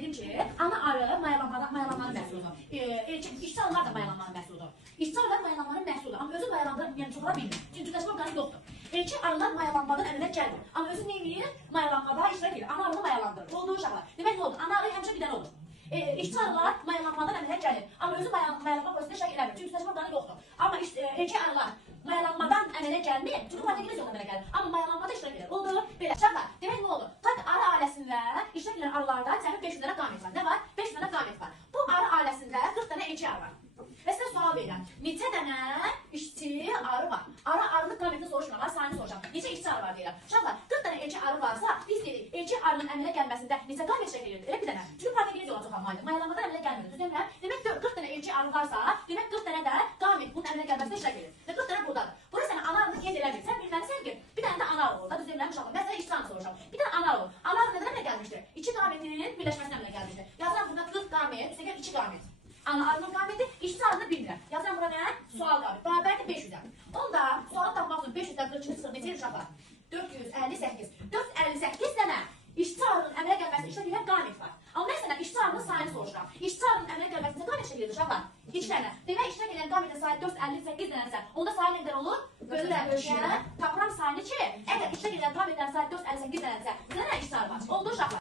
dedim ki, ana arı mayalanmanın məhsuludur. İşçi arılar da mayalanmanın məhsuludur. İşçi arılar mayalanmanın məhsuludur. Amma özü mayalandıra yəni çoxlara bilmir. Cücükləşmə orqanı yoxdur. Elçi arılar mayalanmadan əmələ gəlmir. Amma özü neyini? Mayalanmada iştirak edir. Ana arını mayalandırır. Olduğu uşaqlar. Demək nə olur? Ana arı həmişə bir dənə olur. İşçi arılar mayalanmadan əmələ gəlir. Amma özü mayalanma prosesində iştirak eləmir. Cücükləşmə orqanı yoxdur. Amma elçi arılar mayalanmadan əmələ gəlmir. Çünki proteiniz yox əmələ gəlir. Amma mayalanmada iştirak edir. Oldu? Belə. Uşaqlar, demək nə olur? Tak arı ailəsində iştirak edən arılarda cəmi 500 dənə qamet var. Nə var? 500 dənə qamet var. Bu arı ailəsində 40 dənə elçi arı var. Və sizə sual verirəm. Neçə dənə işçi arı var? Arının qametini soruşmuram, sayını soruşam. Neçə işçi arı var deyirəm. Uşaqlar, 40 dənə elçi arı varsa, biz deyirik, elçi arının əmələ gəlməsində neçə qamet iştirak edirdi? Elə bir dənə. Çünki proteiniz yox olacaq. Mayalanmadan əmələ gəlmirdi. Düz demirəm? Demək 40 dənə elçi arı varsa, demək 40 dənə də qamet bunun əmələ gəlməsində iştirak edir. Və 40 dənə buradadır. Bura sənə ana arını qeyd eləmir. Sən bilməlisən ki, bir dənə də ana arı olur. Düz demirəm uşaqlar. Mən sənə işçi arını soruşam. Bir dənə ana arı olur. Ana arı nədən əmələ gəlmişdir? 2 qametinin birləşməsinə əmələ gəlmişdir. Yazıram burada 40 qamet, üstəgəl 2 qamet. Ana arının qameti, işçi arını bilmirəm. Yazıram bura nə? Sual qamet. Bərabərdir 500-ə. Onda sualı tapmaq üçün 500-dən 42 çıxır. Neçə uşaqlar? 458. 458 dənə işçi arının əmələ gəlməsində iştirak edən qamet var. Amma mən sənə işçi arının sayını soruşuram. İşçi arının əmələ gəlməsində qamet iştirak edir uşaqlar? 2 dənə. Demək iştirak edən qametin sayı 458 dənəsə, onda sayı nədən olur? Bölürəm 3-ə. Tapıram sayını ki, əgər iştirak edən qametlərin sayı 458 dənəsə, bizə nə işçi arı var? Oldu uşaqlar.